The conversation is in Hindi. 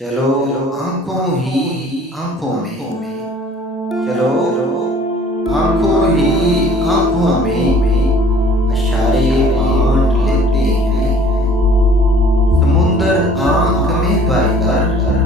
चलो आंखों ही आंखों में, चलो आंखों ही आंखों में इशारे बांट लेते हैं। समुंदर आंख में भरकर